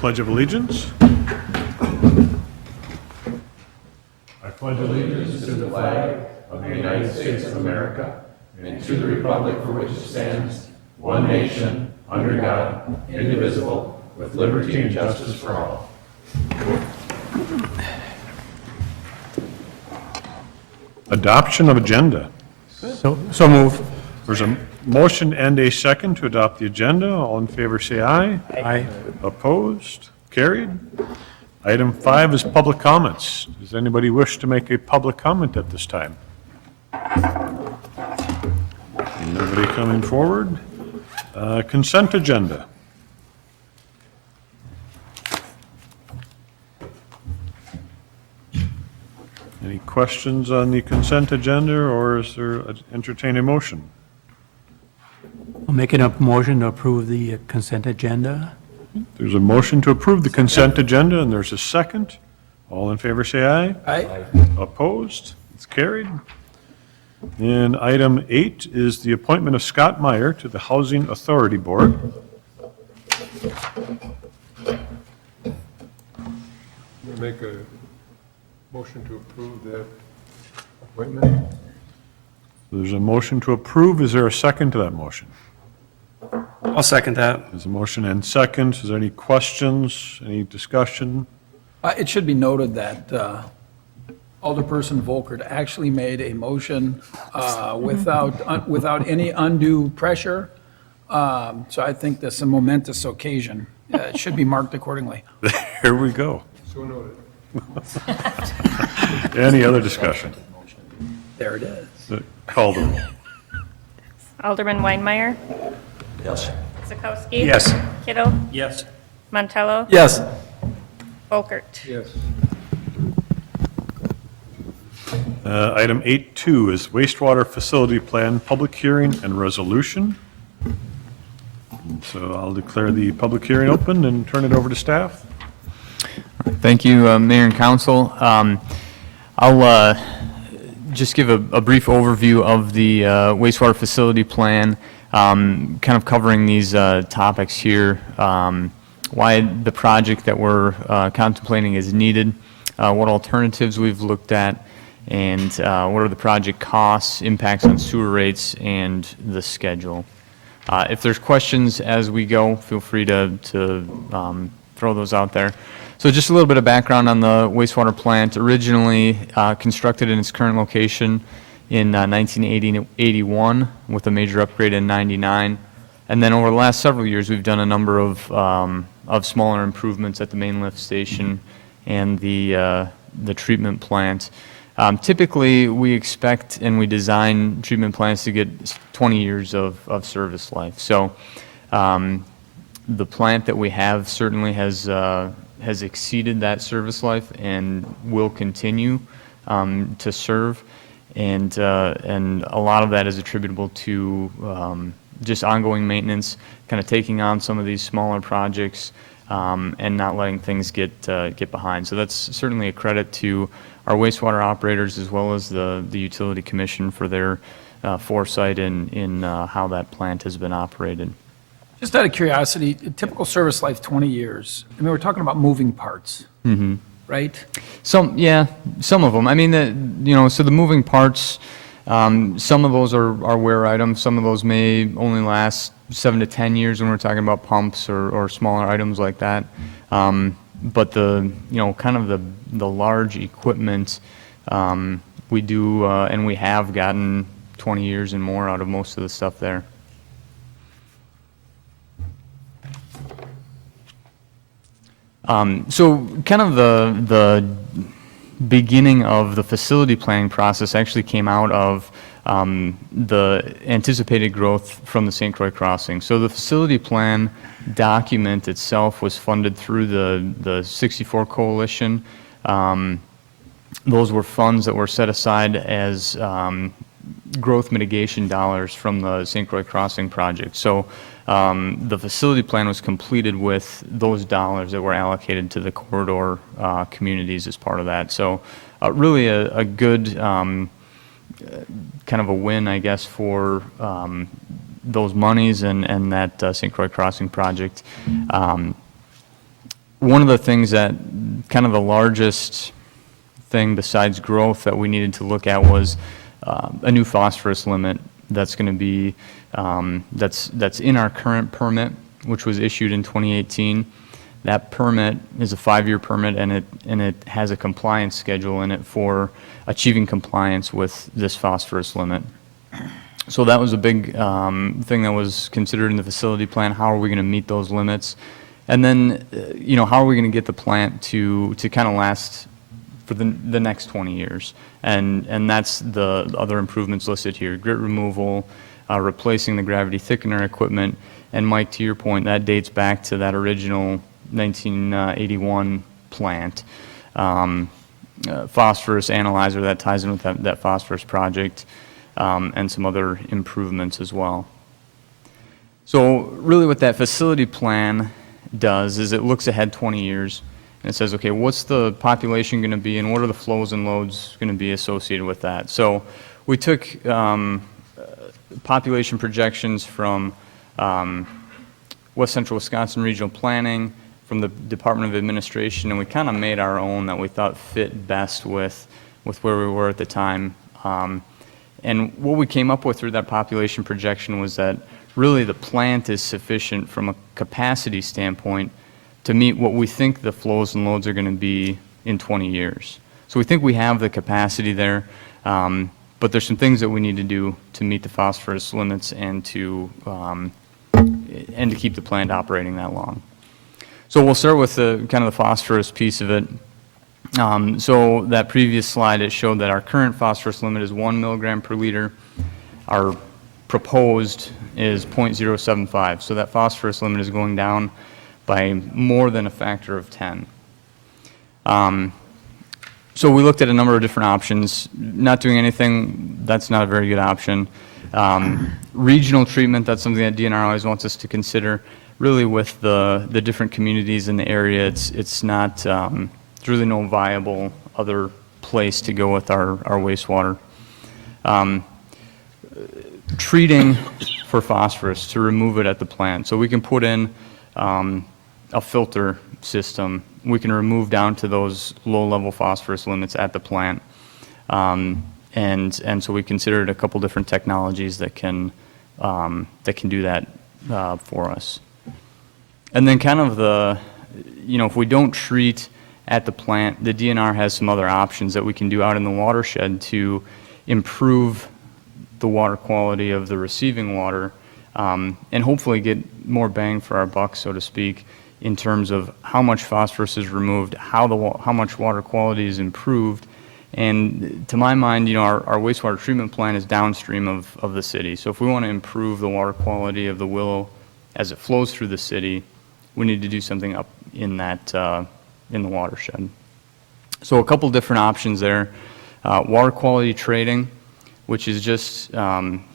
Pledge of Allegiance. I pledge allegiance to the flag of the United States of America and to the republic for which it stands, one nation, under God, indivisible, with liberty and justice for all. Adoption of agenda. So move. There's a motion and a second to adopt the agenda. All in favor say aye. Aye. Opposed? Carried. Item 5 is public comments. Does anybody wish to make a public comment at this time? Nobody coming forward? Consent agenda. Any questions on the consent agenda, or is there entertain a motion? I'll make a motion to approve the consent agenda. There's a motion to approve the consent agenda, and there's a second. All in favor say aye. Aye. Opposed? It's carried. And item 8 is the appointment of Scott Meyer to the Housing Authority Board. Make a motion to approve that appointment. There's a motion to approve. Is there a second to that motion? I'll second that. There's a motion and second. Is there any questions, any discussion? It should be noted that Alderperson Volkert actually made a motion without any undue pressure. So I think that's a momentous occasion. It should be marked accordingly. Here we go. So noted. Any other discussion? There it is. Call the roll. Alderman Weinmeier. Yes. Zakowski. Yes. Kittle. Yes. Montello. Yes. Volkert. Yes. Item 8.2 is wastewater facility plan, public hearing and resolution. And so I'll declare the public hearing open and turn it over to staff. Thank you, Mayor and Council. I'll just give a brief overview of the wastewater facility plan, kind of covering these topics here, why the project that we're contemplating is needed, what alternatives we've looked at, and what are the project costs, impacts on sewer rates, and the schedule. If there's questions as we go, feel free to throw those out there. So just a little bit of background on the wastewater plant. Originally constructed in its current location in 1981 with a major upgrade in 99. And then over the last several years, we've done a number of smaller improvements at the main lift station and the treatment plant. Typically, we expect and we design treatment plants to get 20 years of service life. So the plant that we have certainly has exceeded that service life and will continue to serve, and a lot of that is attributable to just ongoing maintenance, kind of taking on some of these smaller projects and not letting things get behind. So that's certainly a credit to our wastewater operators as well as the Utility Commission for their foresight in how that plant has been operated. Just out of curiosity, typical service life 20 years. I mean, we're talking about moving parts, right? Some of them. I mean, so the moving parts, some of those are wear items. Some of those may only last 7 to 10 years when we're talking about pumps or smaller items like that. But kind of the large equipment, we do, and we have gotten 20 years and more out of most of the stuff there. So kind of the beginning of the facility planning process actually came out of the anticipated growth from the St. Croix crossing. So the facility plan document itself was funded through the 64 Coalition. Those were funds that were set aside as growth mitigation dollars from the St. Croix crossing project. So the facility plan was completed with those dollars that were allocated to the corridor communities as part of that. So really a good kind of a win, I guess, for those monies and that St. Croix crossing project. one of the things that, kind of the largest thing besides growth that we needed to look at was a new phosphorus limit that's going to be, that's in our current permit, which was issued in 2018. That permit is a 5-year permit, and it has a compliance schedule in it for achieving compliance with this phosphorus limit. So that was a big thing that was considered in the facility plan. How are we going to meet those limits? And then, how are we going to get the plant to kind of last for the next 20 years? And that's the other improvements listed here: grit removal, replacing the gravity thickener equipment. And Mike, to your point, that dates back to that original 1981 plant. Phosphorus analyzer that ties in with that phosphorus project, and some other improvements as well. So really what that facility plan does is it looks ahead 20 years, and it says, okay, what's the population going to be, and what are the flows and loads going to be associated with that? So we took population projections from West Central Wisconsin Regional Planning, from the Department of Administration, and we kind of made our own that we thought fit best with where we were at the time. And what we came up with through that population projection was that really the plant is sufficient from a capacity standpoint to meet what we think the flows and loads are going to be in 20 years. So we think we have the capacity there, but there's some things that we need to do to meet the phosphorus limits and to keep the plant operating that long. So we'll start with the kind of the phosphorus piece of it. So that previous slide, it showed that our current phosphorus limit is 1 milligram per liter. Our proposed is 0.075. So that phosphorus limit is going down by more than a factor of 10. So we looked at a number of different options. Not doing anything, that's not a very good option. Regional treatment, that's something that DNR always wants us to consider. Really with the different communities in the area, it's not, there's really no viable other place to go with our wastewater. Treating for phosphorus to remove it at the plant. So we can put in a filter system. We can remove down to those low-level phosphorus limits at the plant. And so we considered a couple different technologies that can do that for us. And then kind of if we don't treat at the plant, the DNR has some other options that we can do out in the watershed to improve the water quality of the receiving water, and hopefully get more bang for our buck, so to speak, in terms of how much phosphorus is removed, how much water quality is improved. And to my mind, our wastewater treatment plant is downstream of the city. So if we want to improve the water quality of the Willow as it flows through the city, we need to do something up in that in the watershed. So a couple different options there. Water quality trading, which is just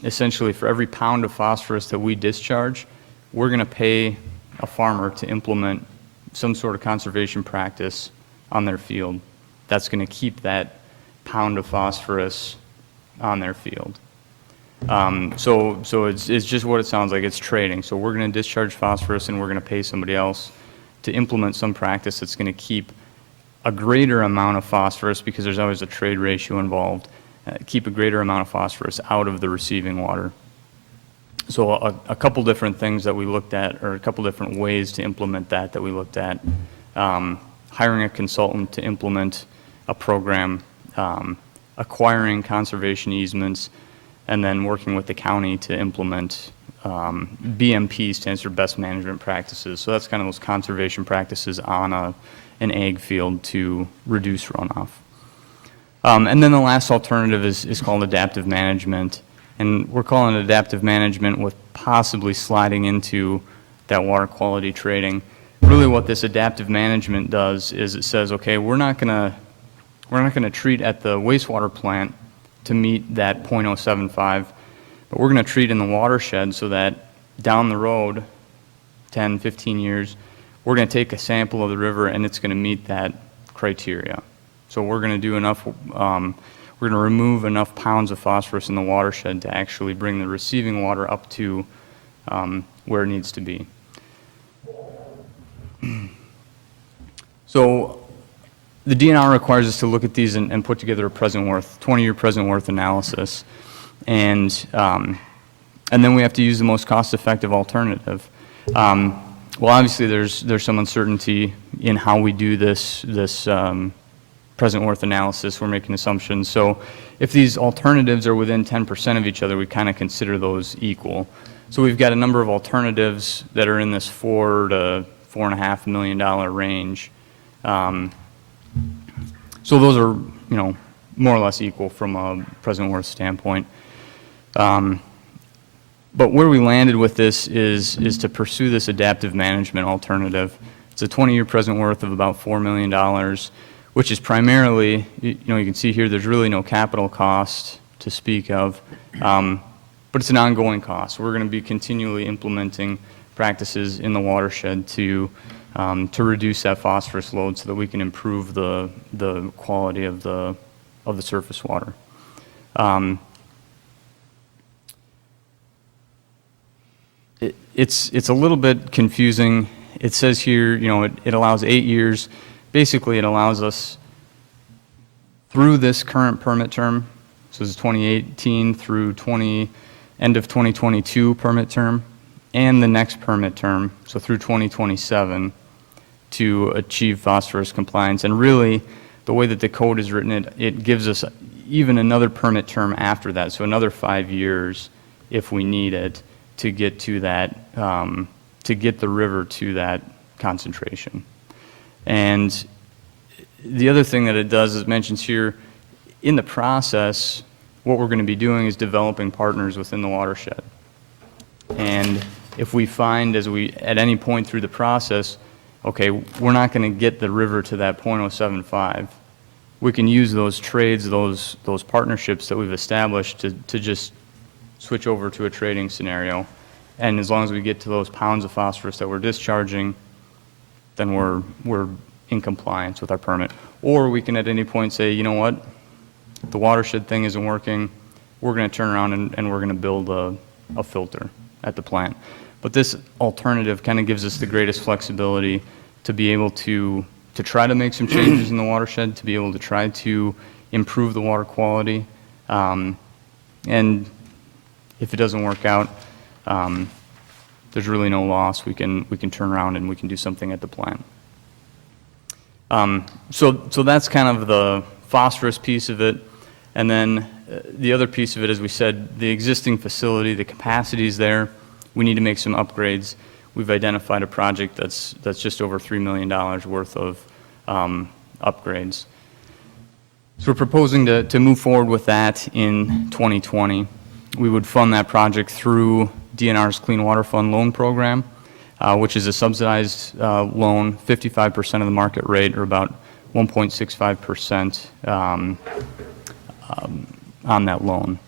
essentially for every pound of phosphorus that we discharge, we're going to pay a farmer to implement some sort of conservation practice on their field that's going to keep that pound of phosphorus on their field. So it's just what it sounds like. It's trading. So we're going to discharge phosphorus, and we're going to pay somebody else to implement some practice that's going to keep a greater amount of phosphorus, because there's always a trade ratio involved, keep a greater amount of phosphorus out of the receiving water. So a couple different things that we looked at, or a couple different ways to implement that we looked at. Hiring a consultant to implement a program, acquiring conservation easements, and then working with the county to implement BMP, stands for Best Management Practices. So that's kind of those conservation practices on an ag field to reduce runoff. And then the last alternative is called adaptive management. And we're calling it adaptive management with possibly sliding into that water quality trading. Really what this adaptive management does is it says, okay, we're not going to treat at the wastewater plant to meet that 0.075, but we're going to treat in the watershed so that down the road, 10, 15 years, we're going to take a sample of the river and it's going to meet that criteria. So we're going to do enough, we're going to remove enough pounds of phosphorus in the watershed to actually bring the receiving water up to where it needs to be. So the DNR requires us to look at these and put together a present worth, 20-year present worth analysis. And then we have to use the most cost-effective alternative. Well, obviously, there's some uncertainty in how we do this present worth analysis. We're making assumptions. So if these alternatives are within 10% of each other, we kind of consider those equal. So we've got a number of alternatives that are in this $4 to $4.5 million range. So those are, more or less equal from a present worth standpoint. But where we landed with this is to pursue this adaptive management alternative. It's a 20-year present worth of about $4 million, which is primarily, you can see here, there's really no capital cost to speak of, but it's an ongoing cost. We're going to be continually implementing practices in the watershed to reduce that phosphorus load so that we can improve the quality of the surface water. It's a little bit confusing. It says here, it allows 8 years. Basically, it allows us through this current permit term, so this is 2018 through end of 2022 permit term, and the next permit term, so through 2027, to achieve phosphorus compliance. And really, the way that the code is written, it gives us even another permit term after that, so another 5 years if we need it, to get to that, to get the river to that concentration. And the other thing that it does is it mentions here, in the process, what we're going to be doing is developing partners within the watershed. And if we find at any point through the process, okay, we're not going to get the river to that .075, we can use those trades, those partnerships that we've established to just switch over to a trading scenario. And as long as we get to those pounds of phosphorus that we're discharging, then we're in compliance with our permit. Or we can at any point say, you know what, the watershed thing isn't working, we're going to turn around and we're going to build a filter at the plant. But this alternative kind of gives us the greatest flexibility to be able to try to make some changes in the watershed, to be able to try to improve the water quality. And if it doesn't work out, there's really no loss. We can turn around and we can do something at the plant. So that's kind of the phosphorus piece of it. And then the other piece of it, as we said, the existing facility, the capacity is there. We need to make some upgrades. We've identified a project that's just over $3 million worth of upgrades. So we're proposing to move forward with that in 2020. We would fund that project through DNR's Clean Water Fund loan program, which is a subsidized loan, 55% of the market rate, or about 1.65% on that loan.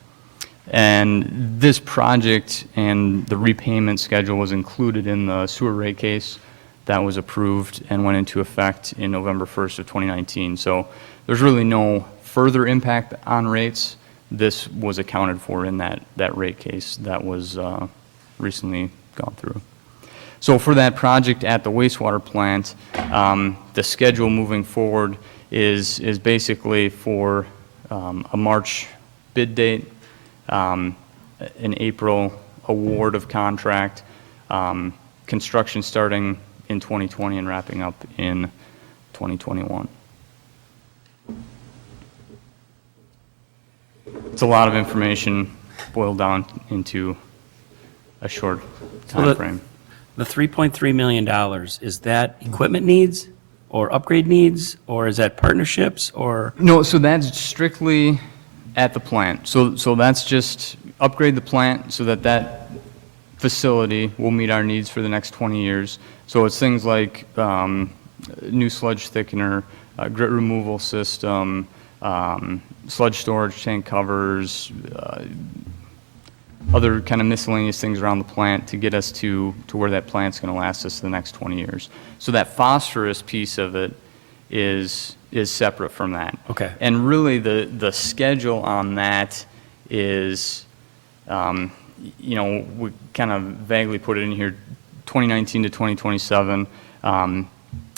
And this project and the repayment schedule was included in the sewer rate case that was approved and went into effect in November 1st of 2019. So there's really no further impact on rates. This was accounted for in that rate case that was recently gone through. So for that project at the wastewater plant, the schedule moving forward is basically for a March bid date, an April award of contract, construction starting in 2020 and wrapping up in 2021. It's a lot of information boiled down into a short time frame. The $3.3 million, is that equipment needs or upgrade needs, or is that partnerships, or? No, so that's strictly at the plant. So that's just upgrade the plant so that facility will meet our needs for the next 20 years. So it's things like new sludge thickener, grit removal system, sludge storage tank covers, other kind of miscellaneous things around the plant to get us to where that plant's going to last us the next 20 years. So that phosphorus piece of it is separate from that. Okay. And really the schedule on that is, we kind of vaguely put it in here, 2019 to 2027.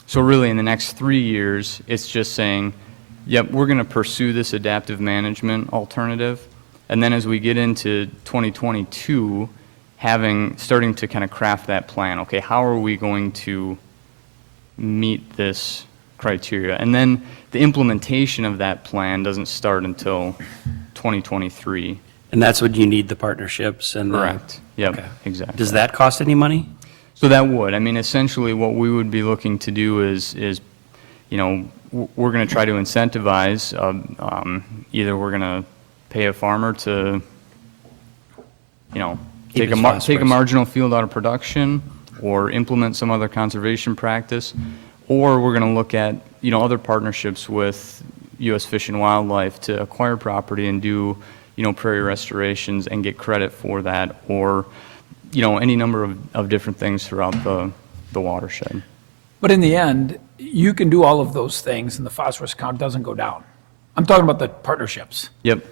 So really, in the next 3 years, it's just saying, yep, we're going to pursue this adaptive management alternative. And then as we get into 2022, starting to kind of craft that plan. Okay, how are we going to meet this criteria? And then the implementation of that plan doesn't start until 2023. And that's what you need the partnerships and the... Correct. Yep, Okay. exactly. Does that cost any money? So that would, I mean, essentially what we would be looking to do is we're going to try to incentivize, either we're going to pay a farmer to, Keep take his a phosphorus. marginal field out of production or implement some other conservation practice, or we're going to look at, other partnerships with U.S. Fish and Wildlife to acquire property and do, prairie restorations and get credit for that, or, any number of different things throughout the watershed. But in the end, you can do all of those things and the phosphorus count doesn't go down. I'm talking about the partnerships. Yep.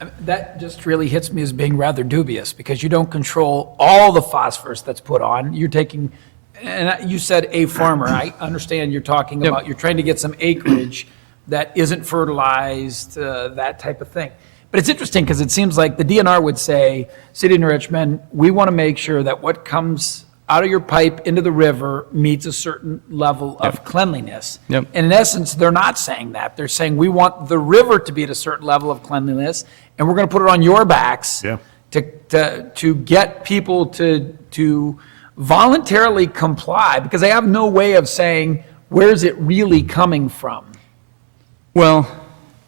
I mean, that just really hits me as being rather dubious because you don't control all the phosphorus that's put on. You're taking, and you said a farmer. I understand you're talking Yep. about, you're trying to get some acreage that isn't fertilized, that type of thing. But it's interesting because it seems like the DNR would say, City of New Richmond, we want to make sure that what comes out of your pipe into the river meets a certain level of cleanliness. Yep. And in essence, they're not saying that. They're saying we want the river to be at a certain level of cleanliness, and we're going to put it on your backs Yeah. to get people to voluntarily comply, because they have no way of saying, where's it really coming from? Well,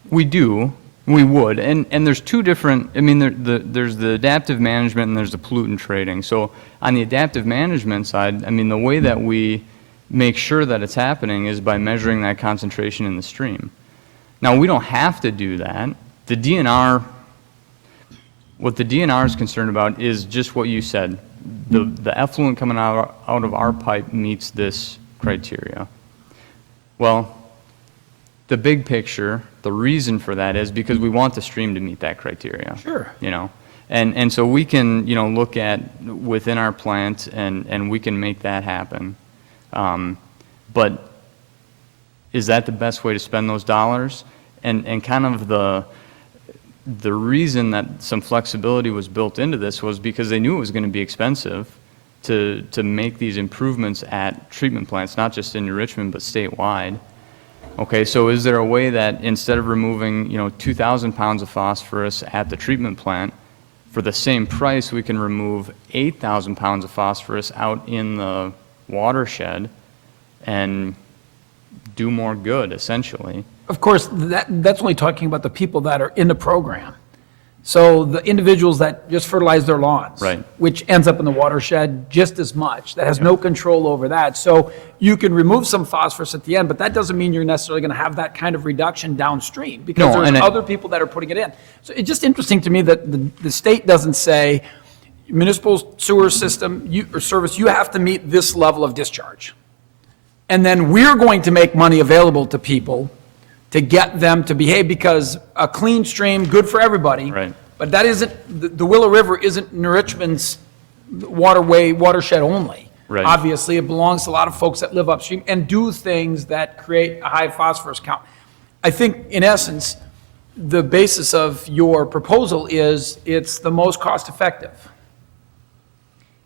we do. We would, and there's two different, I mean, there's the adaptive management and there's the pollutant trading. So on the adaptive management side, I mean, the way that we make sure that it's happening is by measuring that concentration in the stream. Now, we don't have to do that. The DNR, what the DNR is concerned about is just what you said. The effluent coming out of our pipe meets this criteria. Well, the big picture, the reason for that is because we want the stream to meet that criteria. Sure. And so we can, look at within our plant and we can make that happen. But is that the best way to spend those dollars? And kind of the reason that some flexibility was built into this was because they knew it was going to be expensive to make these improvements at treatment plants, not just in New Richmond, but statewide. Okay, so is there a way that instead of removing, 2,000 pounds of phosphorus at the treatment plant, for the same price, we can remove 8,000 pounds of phosphorus out in the watershed and do more good, essentially? Of course, that's only talking about the people that are in the program. So the individuals that just fertilize their lawns. Right. Which ends up in the watershed just as much, that has no control over that. So you can remove some phosphorus at the end, but that doesn't mean you're necessarily going to have that kind of reduction downstream, because No, there's and other people that are putting it in. So it's just interesting to me that the state doesn't say, municipal sewer system or service, you have to meet this level of discharge. And then we're going to make money available to people to get them to behave, because a clean stream, good for everybody. Right. But that isn't, the Willow River isn't New Richmond's watershed only. Right. Obviously, it belongs to a lot of folks that live upstream and do things that create a high phosphorus count. I think, in essence, the basis of your proposal is it's the most cost-effective.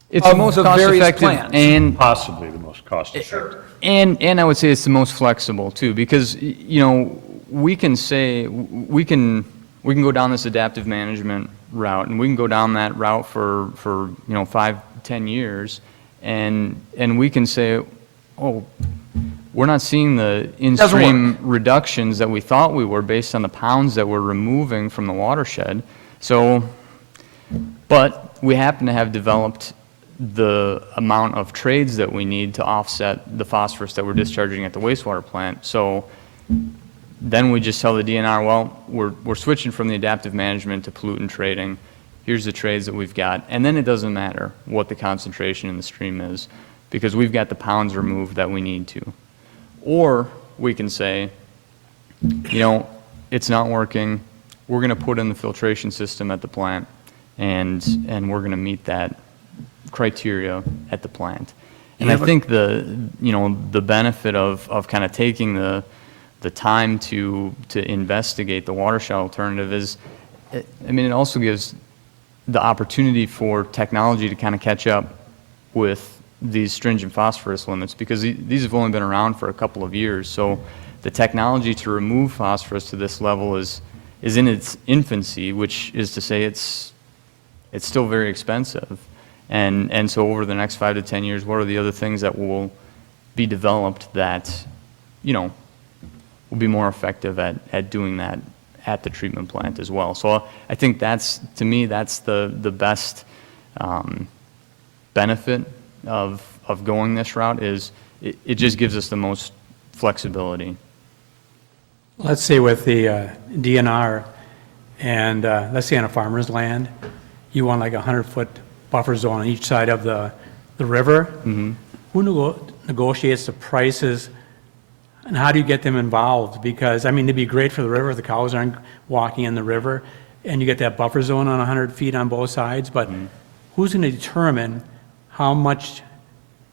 It's the Of most the various cost-effective plans. and Possibly the most cost-effective. And I would say it's the most flexible too, because, we can say, we can go down this adaptive management route, and we can go down that route for 5-10 years, and we can say, oh, we're not seeing the in-stream reductions that we thought we were based on the pounds that we're removing from the watershed. So, but we happen to have developed the amount of trades that we need to offset the phosphorus that we're discharging at the wastewater plant. So then we just tell the DNR, well, we're switching from the adaptive management to pollutant trading. Here's the trades that we've got. And then it doesn't matter what the concentration in the stream is, because we've got the pounds removed that we need to. Or we can say, it's not working. We're going to put in the filtration system at the plant, and we're going to meet that criteria at the plant. And I think the benefit of kind of taking the time to investigate the watershed alternative is, I mean, it also gives the opportunity for technology to kind of catch up with these stringent phosphorus limits, because these have only been around for a couple of years. So the technology to remove phosphorus to this level is in its infancy, which is to say it's still very expensive. And so over the next 5 to 10 years, what are the other things that will be developed that, will be more effective at doing that at the treatment plant as well? So I think to me, that's the best benefit of going this route is it just gives us the most flexibility. Let's say with the DNR, and let's say on a farmer's land, you want like a 100-foot buffer zone on each side of the river. Mm-hmm. Who negotiates the prices, and how do you get them involved? Because, I mean, it'd be great for the river if the cows aren't walking in the river, and you get that buffer zone on 100 feet on both sides, but who's going to determine how much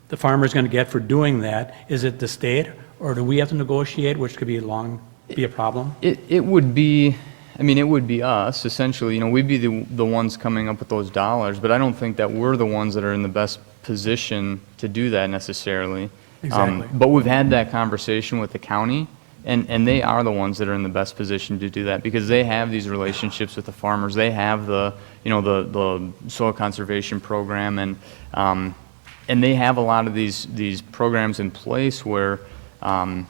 the farmer's going to get for doing that? Is it the state, or do we have to negotiate, which could be a problem? It would be, I mean, it would be us, essentially. We'd be the ones coming up with those dollars, but I don't think that we're the ones that are in the best position to do that necessarily. Exactly. But we've had that conversation with the county, and they are the ones that are in the best position to do that, because they have these relationships with the farmers. They have the soil conservation program, and they have a lot of these programs in place where, I'm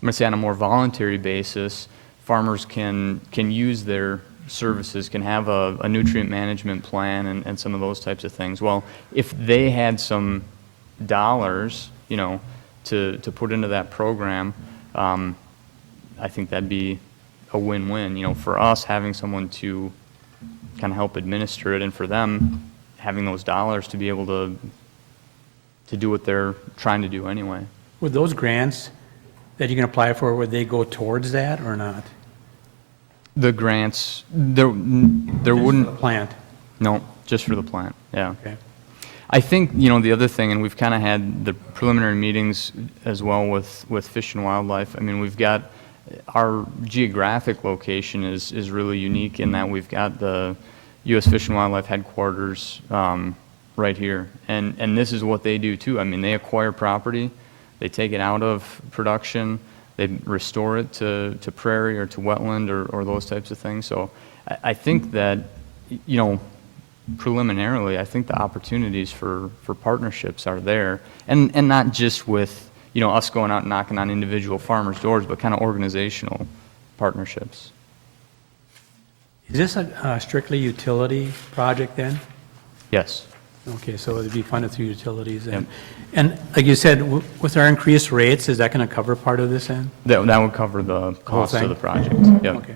going to say on a more voluntary basis, farmers can use their services, can have a nutrient management plan and some of those types of things. Well, if they had some dollars, to put into that program, I think that'd be a win-win, for us having someone to kind of help administer it, and for them having those dollars to be able to do what they're trying to do anyway. Would those grants that you can apply for, would they go towards that or not? The grants, there The wouldn't, plant, no, just for the plant, yeah. okay. I think, the other thing, and we've kind of had the preliminary meetings as well with Fish and Wildlife. I mean, we've got, our geographic location is really unique in that we've got the U.S. Fish and Wildlife headquarters right here. And this is what they do too. I mean, they acquire property, they take it out of production, they restore it to prairie or to wetland or those types of things. So I think that, preliminarily, I think the opportunities for partnerships are there, and not just with, us going out and knocking on individual farmers' doors, but kind of organizational partnerships. Is this a strictly utility project then? Yes. Okay, so it'd be funded through utilities then. Yep. And like you said, with our increased rates, is that going to cover part of this then? That would cover the cost of thing? the project. Yep. Okay.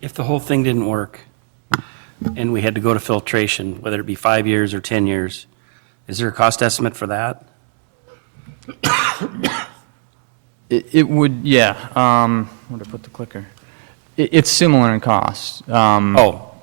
If the whole thing didn't work and we had to go to filtration, whether it be 5 years or 10 years, is there a cost estimate for that? It would, yeah. Where'd I put the clicker? It's similar in cost.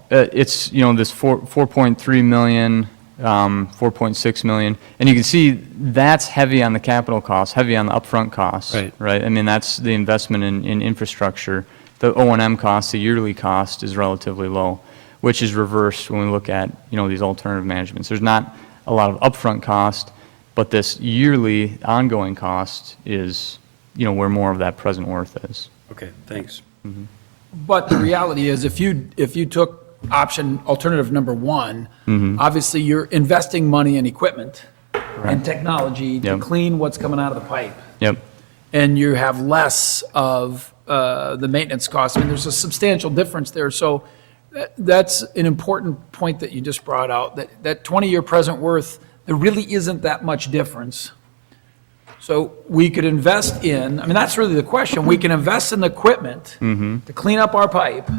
It's, this 4.3 million, 4.6 million. And you can see that's heavy on the capital costs, heavy on the upfront costs. Right? I mean, that's the investment in infrastructure. The O&M cost, the yearly cost is relatively low, which is reversed when we look at, these alternative managements. There's not a lot of upfront cost, but this yearly ongoing cost is, where more of that present worth is. Okay, thanks. But the reality is, if you took alternative number one, obviously you're investing money in equipment and technology to Yep. clean what's coming out of the pipe. Yep. And you have less of the maintenance costs. I mean, there's a substantial difference there. So that's an important point that you just brought out, that 20-year present worth, there really isn't that much difference. So we could invest in, I mean, that's really the question. We can invest in the equipment to clean up our pipe,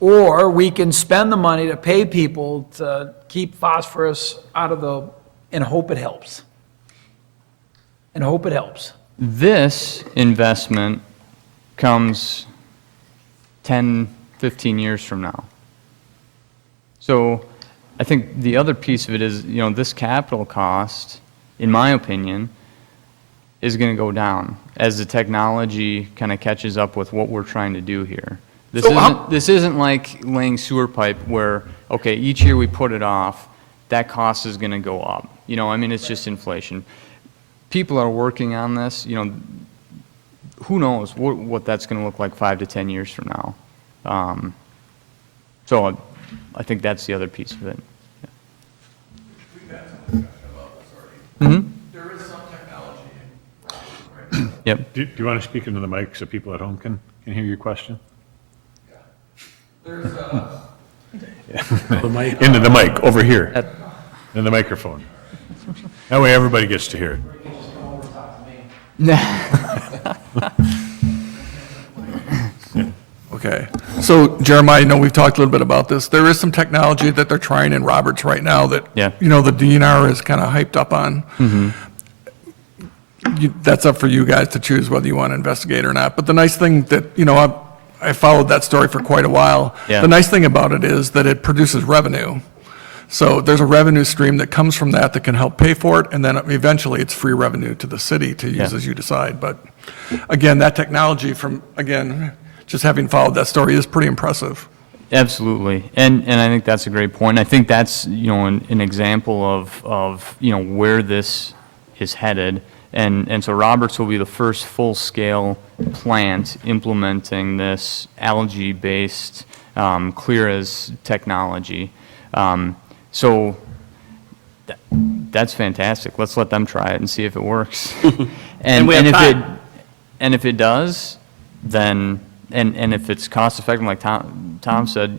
or we can spend the money to pay people to keep phosphorus out of and hope it helps. And hope it helps. This investment comes 10, 15 years from now. So I think the other piece of it is, this capital cost, in my opinion, is going to go down as the technology kind of catches up with what we're trying to do here. This isn't like laying sewer pipe where, okay, each year we put it off, that cost is going to go up. It's just inflation. People are working on this, who knows what that's going to look like 5 to 10 years from now. So I think that's the other piece of it. We've had some discussion about this already. There is some technology, right? Yep. Do you want to speak into the mic so people at home can hear your question? There's a, Into the mic, over here, in the microphone. That way everybody gets to hear it. Okay. So Jeremiah, I know we've talked a little bit about this. There is some technology that they're trying in Roberts right now that, Yeah. the DNR is kind of hyped up on. That's up for you guys to choose whether you want to investigate or not. But the nice thing that, I followed that story for quite a while. Yeah. The nice thing about it is that it produces revenue. So there's a revenue stream that comes from that can help pay for it, and then eventually it's free revenue to the city to use Yeah. as you decide. But again, that technology just having followed that story is pretty impressive. Absolutely, and I think that's a great point. I think that's an example of where this is headed, and so Roberts will be the first full-scale plant implementing this algae-based clear as technology. So that's fantastic. Let's let them try it and see if it works. And we have time. If it does, then. And if it's cost effective, like Tom said,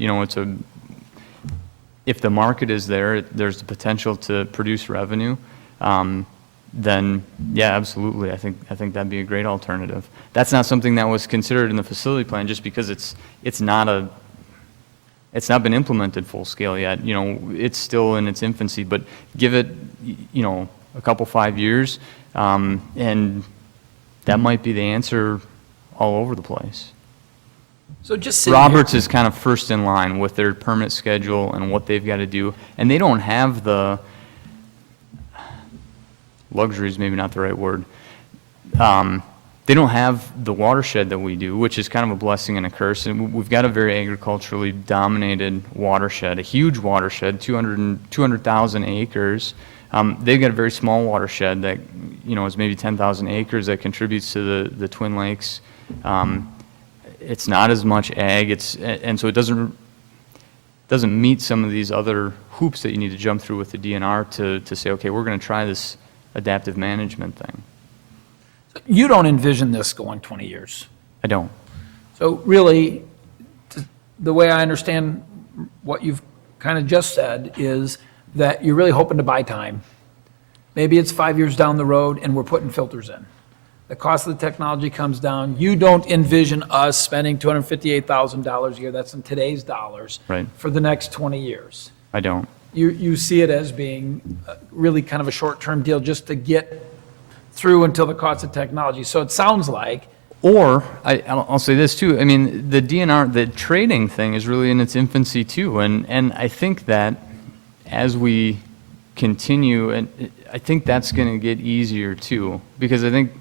if the market is there, there's the potential to produce revenue, then yeah, absolutely. I think that'd be a great alternative. That's not something that was considered in the facility plan just because it's not been implemented full scale yet. It's still in its infancy, but give it, a couple 5 years, and that might be the answer all over the place. So just sitting here- Roberts is kind of first in line with their permit schedule and what they've got to do, and they don't have the luxury is maybe not the right word. They don't have the watershed that we do, which is kind of a blessing and a curse. And we've got a very agriculturally dominated watershed, a huge watershed, 200,000 acres. They've got a very small watershed that is maybe 10,000 acres that contributes to the Twin Lakes. It's not as much ag, and so it doesn't meet some of these other hoops that you need to jump through with the DNR to say, okay, we're going to try this adaptive management thing. You don't envision this going 20 years. I don't. So really, the way I understand what you've kind of just said is that you're really hoping to buy time. Maybe it's 5 years down the road and we're putting filters in. The cost of the technology comes down. You don't envision us spending $258,000 a year, that's in today's dollars, Right. for the next 20 years. I don't. You see it as being really kind of a short-term deal just to get through until the cost of technology. So it sounds like, Or, I'll say this too, I mean, the DNR, the trading thing is really in its infancy too, and I think that as we continue, and I think that's going to get easier too, because I think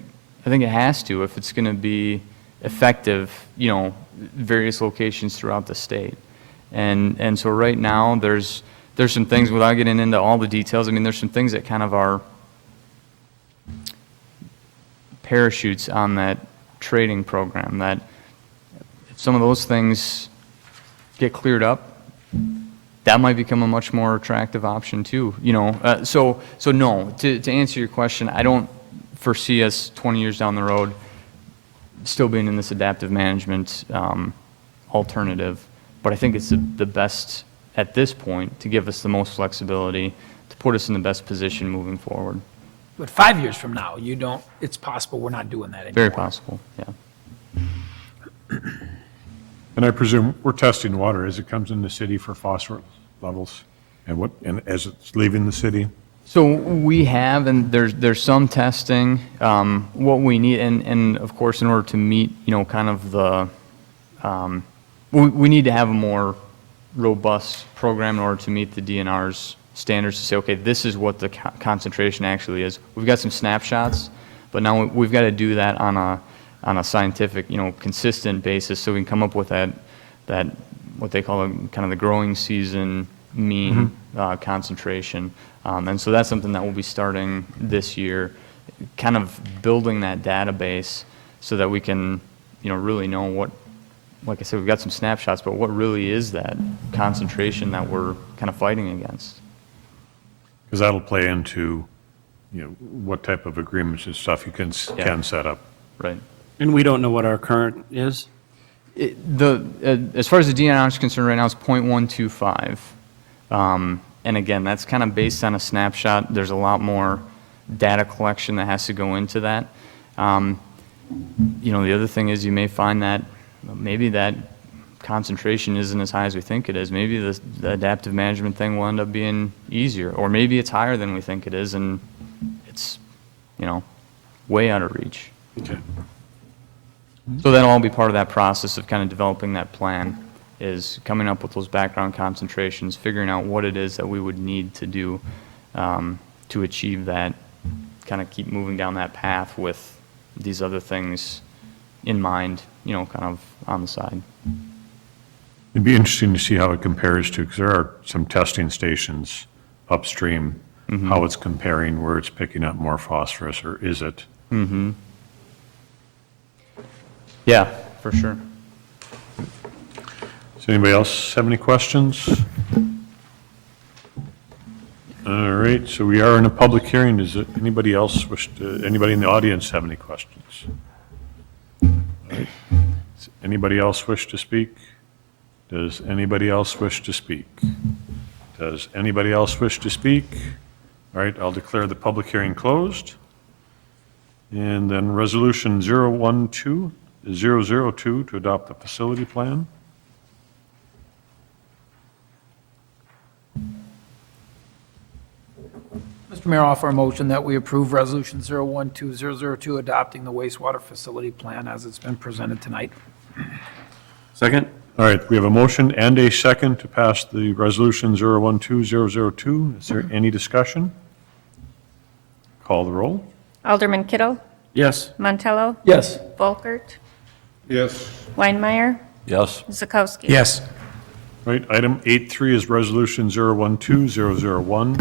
it has to if it's going to be effective, various locations throughout the state. And so right now, there's some things, without getting into all the details, I mean, there's some things that kind of are parachutes on that trading program, that if some of those things get cleared up, that might become a much more attractive option too, So no, to answer your question, I don't foresee us 20 years down the road still being in this adaptive management alternative, but I think it's the best at this point to give us the most flexibility, to put us in the best position moving forward. but 5 years from now, it's possible we're not doing that anymore. Very possible, yeah. And I presume we're testing water as it comes in the city for phosphorus levels and as it's leaving the city? So we have, and there's some testing. What we need, and of course, in order to meet, kind of the, we need to have a more robust program in order to meet the DNR's standards to say, okay, this is what the concentration actually is. We've got some snapshots, but now we've got to do that on a scientific, consistent basis, so we can come up with that what they call kind of the growing season mean concentration. And so that's something that we'll be starting this year, kind of building that database so that we can, really know what, like I said, we've got some snapshots, but what really is that concentration that we're kind of fighting against? Because that'll play into, what type of agreements and stuff you can set up. Right. And we don't know what our current is? As far as the DNR is concerned right now, it's 0.125. And again, that's kind of based on a snapshot. There's a lot more data collection that has to go into that. The other thing is you may find that maybe that concentration isn't as high as we think it is. Maybe the adaptive management thing will end up being easier, or maybe it's higher than we think it is, and it's, way out of reach. Okay. So that'll all be part of that process of kind of developing that plan, is coming up with those background concentrations, figuring out what it is that we would need to do to achieve that, kind of keep moving down that path with these other things in mind, kind of on the side. It'd be interesting to see how it compares to, because there are some testing stations upstream, how it's comparing, where it's picking up more phosphorus, or is it? Yeah, for sure. Does anybody else have any questions? All right, so we are in a public hearing. Does anybody in the audience have any questions? All right. Does anybody else wish to speak? Does anybody else wish to speak? Does anybody else wish to speak? All right, I'll declare the public hearing closed. And then resolution 002 to adopt the facility plan. Mr. Mayor, I offer a motion that we approve Resolution 012002, adopting the wastewater facility plan as it's been presented tonight. Second? All right, we have a motion and a second to pass the resolution 012002. Is there any discussion? Call the roll. Alderman Kittle, Yes. Montello, Yes. Volkert, Yes. Weinmeier, Yes. Zakowski. Yes. Right, item 8.3 is resolution 012001,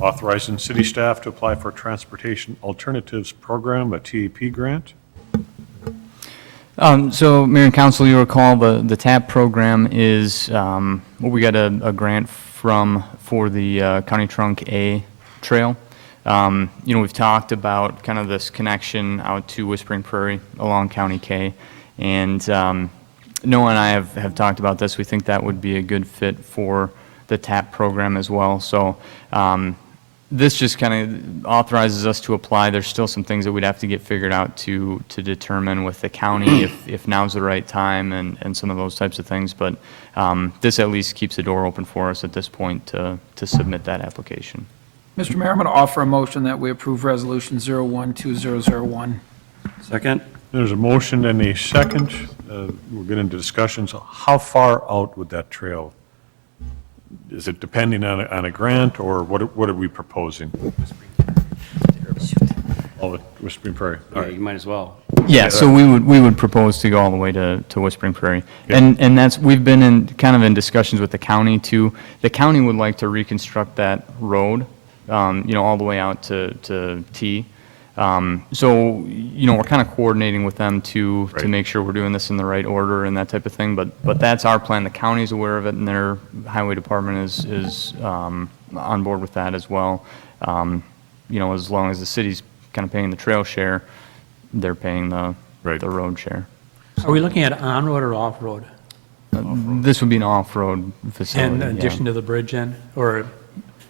authorizing city staff to apply for Transportation Alternatives Program, a TAP grant. So, Mayor and Council, you recall the TAP program is what we got a grant from for the County Trunk A trail. We've talked about kind of this connection out to Whispering Prairie along County K, and Noah and I have talked about this. We think that would be a good fit for the TAP program as well. So this just kind of authorizes us to apply. There's still some things that we'd have to get figured out to determine with the county if now's the right time and some of those types of things. But this at least keeps the door open for us at this point to submit that application. Mr. Mayor, I'm going to offer a motion that we approve Resolution 012001. Second? There's a motion and a second. We'll get into discussions. How far out would that trail? Is it depending on a grant, or what are we proposing? Oh, Whispering Prairie. All Yeah, right. you might as well. Yeah, so we would propose to go all the way to Whispering Prairie. Yeah. And that's, we've been in discussions with the county too. The county would like to reconstruct that road, all the way out to T. So, we're kind of coordinating with them to Right. make sure we're doing this in the right order and that type of thing. But that's our plan. The county's aware of it, and their highway department is on board with that as well. As long as the city's kind of paying the trail share, they're paying the Right. road share. Are we looking at on-road or off-road? This would be an off-road facility. In yeah. addition to the bridge in, or?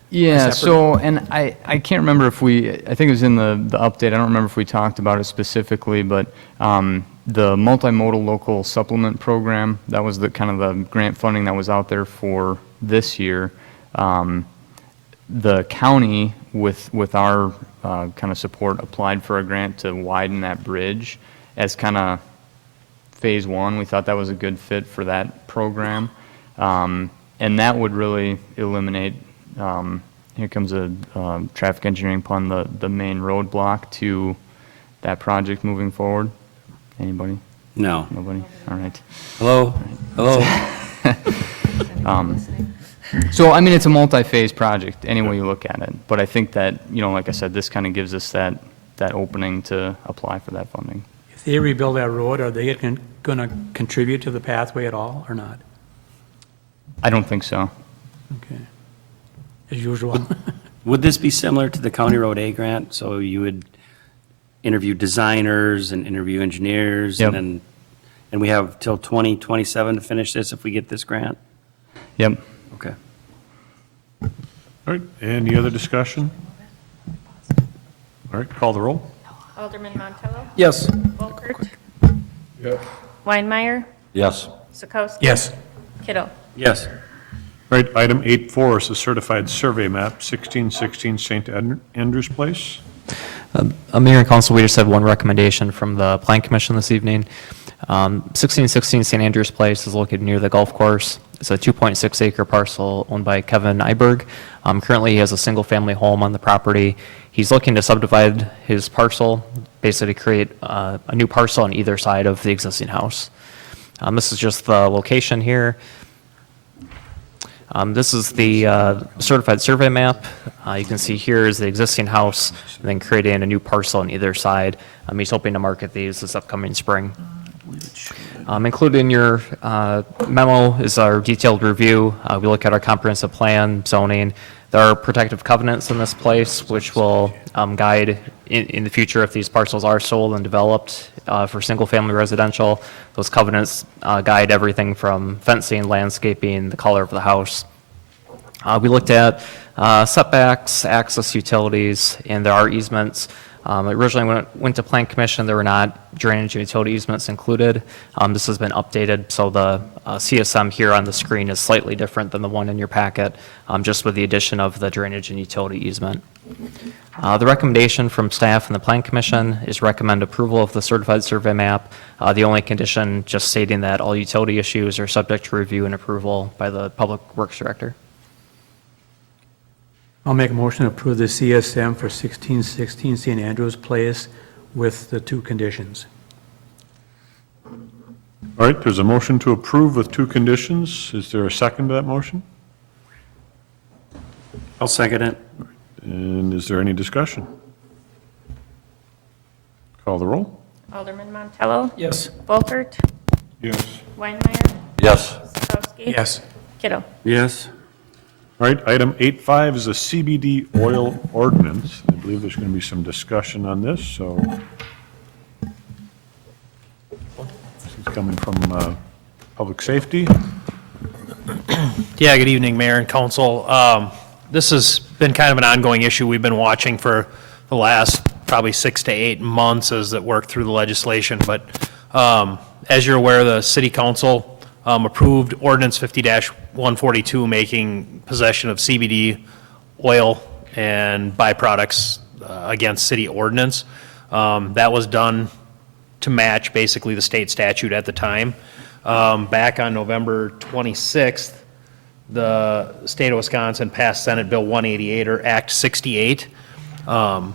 Yeah, separate- so, and I can't remember if I think it was in the update, I don't remember if we talked about it specifically, but the multimodal local supplement program, that was the kind of the grant funding that was out there for this year. The county, with our kind of support, applied for a grant to widen that bridge as kind of phase one. We thought that was a good fit for that program. And that would really eliminate, here comes a traffic engineering pun, the main roadblock to that project moving forward. Anybody? No. Nobody? All right. Hello? Hello? So, I mean, it's a multi-phase project, any way you look at it. But I think that, you know, like I said, this kind of gives us that opening to apply for that funding. If they rebuild that road, are they going to contribute to the pathway at all or not? I don't think so. Okay. As usual. Would this be similar to the County Road A grant? So you would interview designers and interview engineers? Yep. And we have till 2027 to finish this if we get this grant? Yep. Okay. All right, any other discussion? All right, call the roll. Alderman Montello? Yes. Volkert? Yes. Weinmeier? Yes. Sikowski? Yes. Kittle? Yes. All right, item 8.4 is the certified survey map, 1616 St. Andrews Place. Mayor and Council, we just have one recommendation from the Plan Commission this evening. 1616 St. Andrews Place is located near the golf course. It's a 2.6 acre parcel owned by Kevin Iberg. Currently, he has a single-family home on the property. He's looking to subdivide his parcel, basically create a new parcel on either side of the existing house. This is just the location here. This is the certified survey map. You can see here is the existing house, and then creating a new parcel on either side. He's hoping to market these this upcoming spring. Included in your memo is our detailed review. We look at our comprehensive plan, zoning. There are protective covenants in this place, which will guide in the future if these parcels are sold and developed for single-family residential. Those covenants guide everything from fencing, landscaping, the color of the house. We looked at setbacks, access utilities, and there are easements. Originally, when it went to Plan Commission, there were not drainage and utility easements included. This has been updated, so the CSM here on the screen is slightly different than the one in your packet, just with the addition of the drainage and utility easement. The recommendation from staff and the Plan Commission is recommend approval of the certified survey map. The only condition just stating that all utility issues are subject to review and approval by the Public Works Director. I'll make a motion to approve the CSM for 1616 St. Andrews Place with the two conditions. All right, there's a motion to approve with two conditions. Is there a second to that motion? I'll second it. And is there any discussion? Call the roll. Alderman Montello? Yes. Volkert? Yes. Weinmeier? Yes. Sikowski? Yes. Kittle? Yes. All right, item 8.5 is the CBD Oil Ordinance. I believe there's going to be some discussion on this, so. This is coming from Public Safety. Yeah, good evening, Mayor and Council. This has been kind of an ongoing issue we've been watching for the last probably 6 to 8 months as it worked through the legislation. But as you're aware, the City Council approved Ordinance 50-142, making possession of CBD oil and byproducts against city ordinance. That was done to match basically the state statute at the time. Back on November 26th, the state of Wisconsin passed Senate Bill 188, or Act 68. That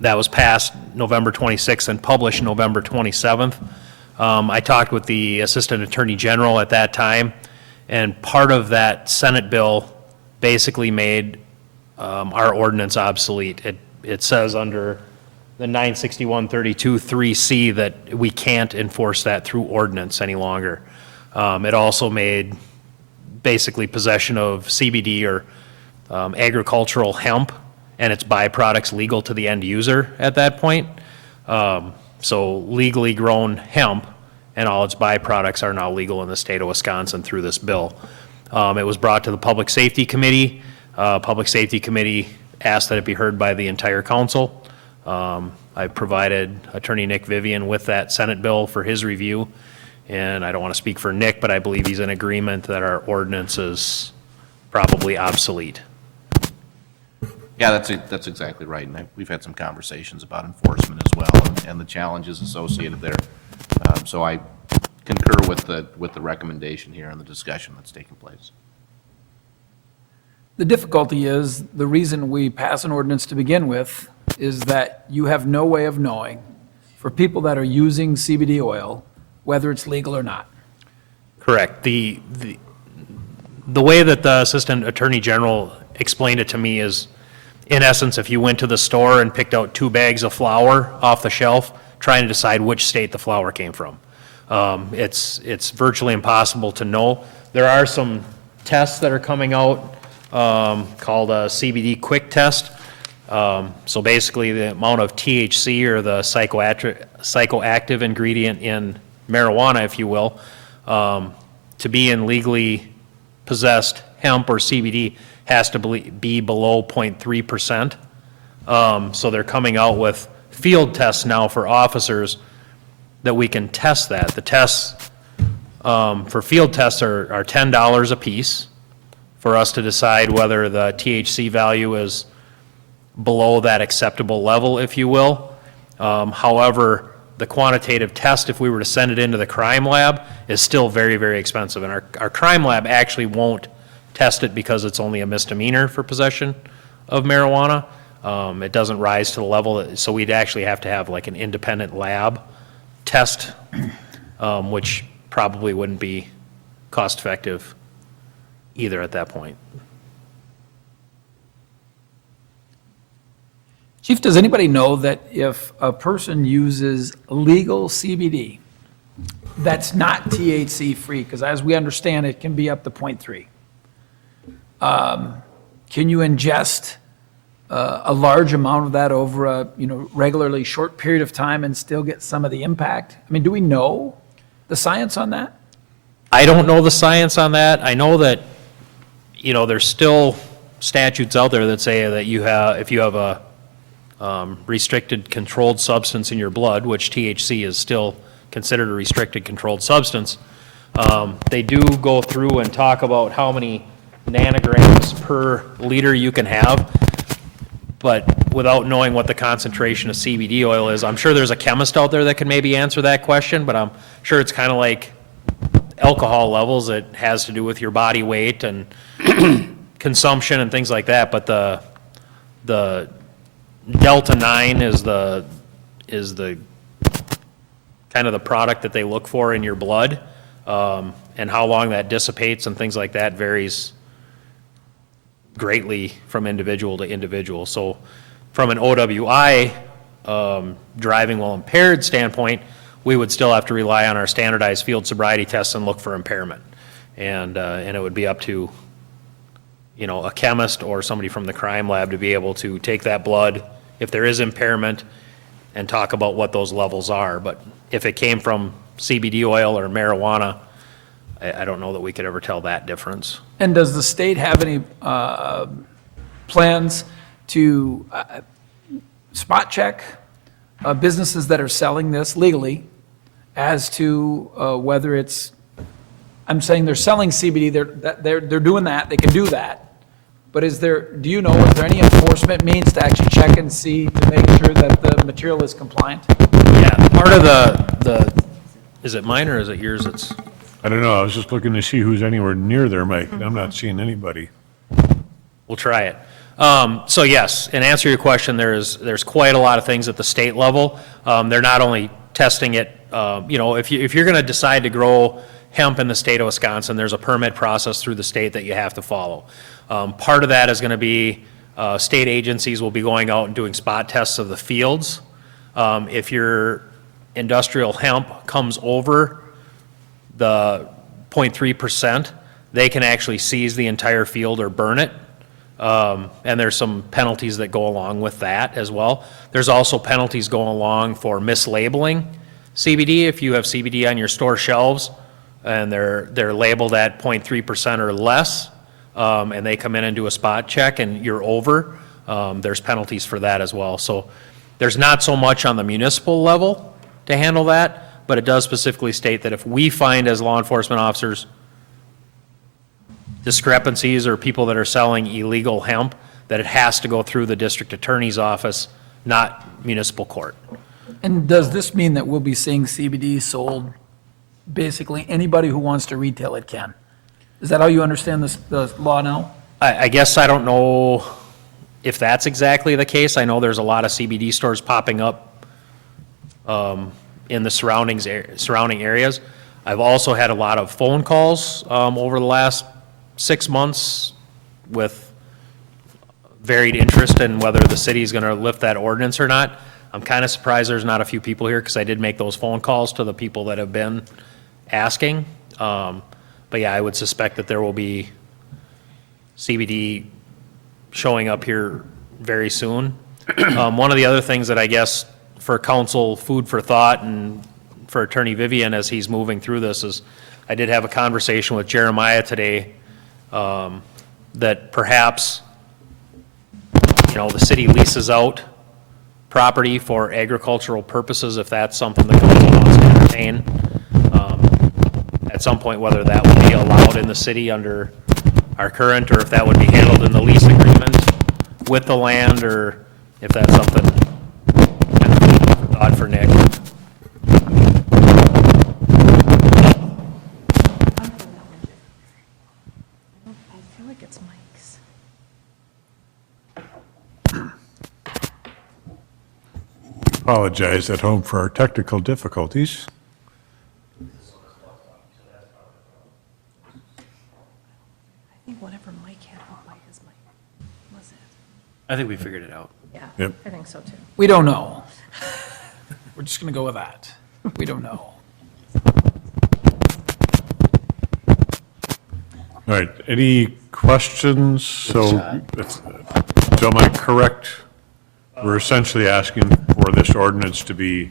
was passed November 26th and published November 27th. I talked with the Assistant Attorney General at that time, and part of that Senate bill basically made our ordinance obsolete. It says under the 961.32.3C that we can't enforce that through ordinance any longer. It also made basically possession of CBD or agricultural hemp and its byproducts legal to the end user at that point. So legally grown hemp and all its byproducts are now legal in the state of Wisconsin through this bill. It was brought to the Public Safety Committee. Public Safety Committee asked that it be heard by the entire council. I provided Attorney Nick Vivian with that Senate bill for his review. And I don't want to speak for Nick, but I believe he's in agreement that our ordinance is probably obsolete. Yeah, that's exactly right, and we've had some conversations about enforcement as well, and the challenges associated there. So I concur with the recommendation here and the discussion that's taking place. The difficulty is, the reason we pass an ordinance to begin with is that you have no way of knowing, for people that are using CBD oil, whether it's legal or not. Correct. The way that the Assistant Attorney General explained it to me is, in essence, if you went to the store and picked out 2 bags of flour off the shelf, trying to decide which state the flour came from. It's virtually impossible to know. There are some tests that are coming out called a CBD quick test. So basically, the amount of THC, or the psychoactive ingredient in marijuana, if you will, to be in legally possessed hemp or CBD has to be below 0.3%. So they're coming out with field tests now for officers that we can test that. The tests for field tests are $10 a piece for us to decide whether the THC value is below that acceptable level, if you will. However, the quantitative test, if we were to send it into the crime lab, is still very, very expensive. And our crime lab actually won't test it because it's only a misdemeanor for possession of marijuana. It doesn't rise to the level, so we'd actually have to have like an independent lab test, which probably wouldn't be cost-effective either at that point. Chief, does anybody know that if a person uses legal CBD that's not THC-free, because as we understand, it can be up to 0.3, can you ingest a large amount of that over a regularly short period of time and still get some of the impact? I mean, do we know the science on that? I don't know the science on that. I know that, there's still statutes out there that say that if you have a restricted controlled substance in your blood, which THC is still considered a restricted controlled substance, they do go through and talk about how many nanograms per liter you can have, but without knowing what the concentration of CBD oil is, I'm sure there's a chemist out there that can maybe answer that question, but I'm sure it's kind of like alcohol levels. It has to do with your body weight and consumption and things like that, but the Delta 9 is the kind of the product that they look for in your blood, and how long that dissipates and things like that varies greatly from individual to individual. So from an OWI driving while impaired standpoint, we would still have to rely on our standardized field sobriety tests and look for impairment. And it would be up to a chemist or somebody from the crime lab to be able to take that blood, if there is impairment, and talk about what those levels are. But if it came from CBD oil or marijuana, I don't know that we could ever tell that difference. And does the state have any plans to spot check businesses that are selling this legally as to whether it's, I'm saying they're selling CBD, they're doing that, they can do that. But is there any enforcement means to actually check and see to make sure that the material is compliant? Yeah, part of is it mine or is it yours? I don't know, I was just looking to see who's anywhere near their mic, and I'm not seeing anybody. We'll try it. So yes, in answer to your question, there's quite a lot of things at the state level. They're not only testing it, if you're going to decide to grow hemp in the state of Wisconsin, there's a permit process through the state that you have to follow. Part of that is going to be state agencies will be going out and doing spot tests of the fields. If your industrial hemp comes over the 0.3%, they can actually seize the entire field or burn it. And there's some penalties that go along with that as well. There's also penalties going along for mislabeling CBD. If you have CBD on your store shelves and they're labeled at 0.3% or less, and they come in and do a spot check and you're over, there's penalties for that as well. So there's not so much on the municipal level to handle that, but it does specifically state that if we find as law enforcement officers discrepancies or people that are selling illegal hemp, that it has to go through the district attorney's office, not municipal court. And does this mean that we'll be seeing CBD sold, basically anybody who wants to retail it can? Is that how you understand the law now? I guess I don't know if that's exactly the case. I know there's a lot of CBD stores popping up in the surrounding areas. I've also had a lot of phone calls over the last 6 months with varied interest in whether the city is going to lift that ordinance or not. I'm kind of surprised there's not a few people here because I did make those phone calls to the people that have been asking. But yeah, I would suspect that there will be CBD showing up here very soon. One of the other things that I guess for council, food for thought, and for Attorney Vivian as he's moving through this is, I did have a conversation with Jeremiah today that perhaps, the city leases out property for agricultural purposes, if that's something the council wants to entertain. At some point, whether that would be allowed in the city under our current, or if that would be handled in the lease agreement with the land, or if that's something kind of food for thought for Nick. I feel like it's Mike's. Apologize at home for our technical difficulties. I think whatever Mike had up by his mic was it. I think we figured it out. Yeah, Yep. I think so too. We don't know. We're just going to go with that. We don't know. All right, any questions? So am I correct? We're essentially asking for this ordinance to be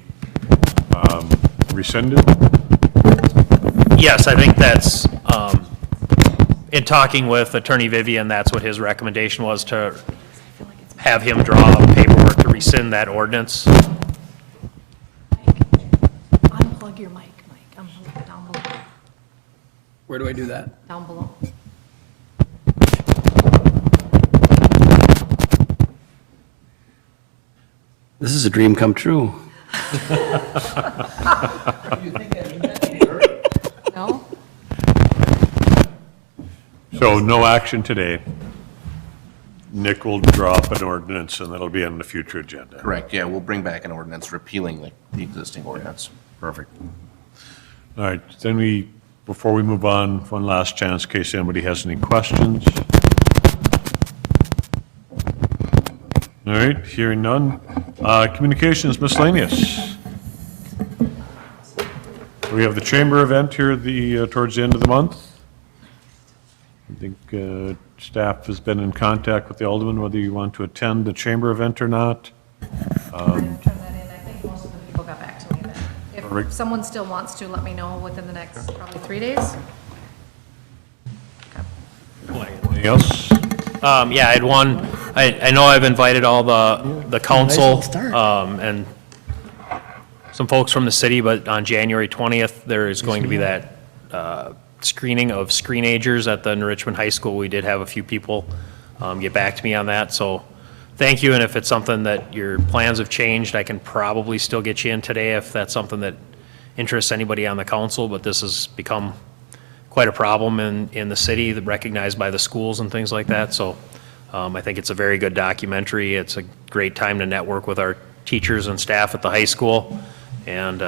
rescinded? Yes, I think that's, in talking with Attorney Vivian, that's what his recommendation was, to have him draw up paperwork to rescind that ordinance. Unplug your mic, Mike. Unplug it down below. Where do I do that? Down below. This is a dream come true. No? So no action today. Nick will draw up an ordinance and that'll be on the future agenda. Correct, yeah, we'll bring back an ordinance repealing the existing ordinance. Perfect. All right, then before we move on, one last chance in case anybody has any questions. All right, hearing none. Communications miscellaneous. We have the chamber event here towards the end of the month. I think staff has been in contact with the alderman, whether you want to attend the chamber event or not. I've turned that in. I think most of the people got back to me that if Perfect. someone still wants to, let me know within the next probably 3 days. Anything else? Yeah, I had one, I know I've invited all the council, and some folks from the city, but on January 20th, there is going to be that, screening of screenagers at the Richmond High School. We did have a few people, get back to me on that, so thank you, and if it's something that your plans have changed, I can probably still get you in today if that's something that interests anybody on the council, but this has become quite a problem in the city, recognized by the schools and things like that. So I think it's a very good documentary. It's a great time to network with our teachers and staff at the high school and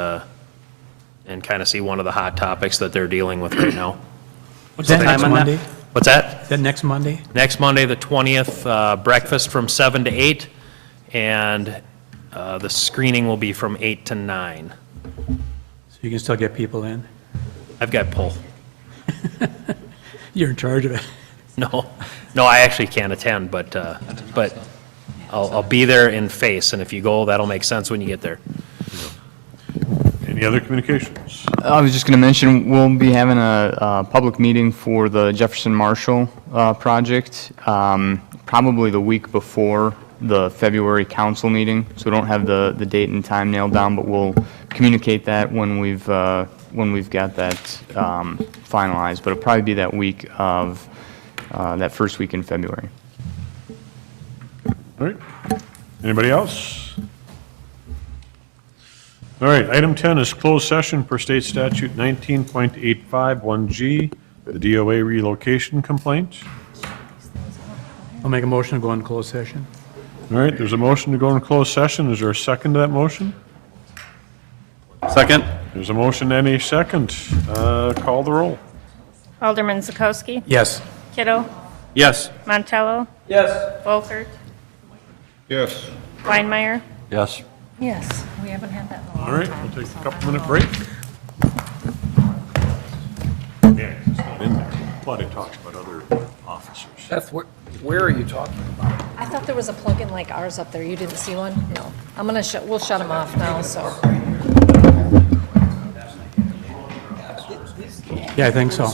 kind of see one of the hot topics that they're dealing with right now. What's that next Monday? What's that? Is that next Monday? Next Monday, the 20th, breakfast from 7 to 8, and the screening will be from 8 to 9. So you can still get people in? I've got pull. You're in charge of it. No, I actually can't attend, but I'll be there in face, and if you go, that'll make sense when you get there. Any other communications? I was just going to mention, we'll be having a public meeting for the Jefferson Marshall project, probably the week before the February council meeting. So we don't have the date and time nailed down, but we'll communicate that when we've got that finalized. But it'll probably be that week of, that first week in February. All right. Anybody else? All right, item 10 is closed session per state statute 19.851G, the DOA Relocation Complaint. I'll make a motion to go into closed session. All right, there's a motion to go into closed session. Is there a second to that motion? Second. There's a motion and a second. Call the roll. Alderman Zakowski. Yes. Kiddo. Yes. Montello. Yes. Volkert. Yes. Weinmeier. Yes. Yes, we haven't had that in a long All time. right, we'll take so a couple I minute know. break. Yeah, it's not in there, but it talks about other officers. Beth, where are you talking about? I thought there was a plug-in like ours up there. You didn't see one? No. I'm gonna we'll shut them off now, so. Yeah, I think so.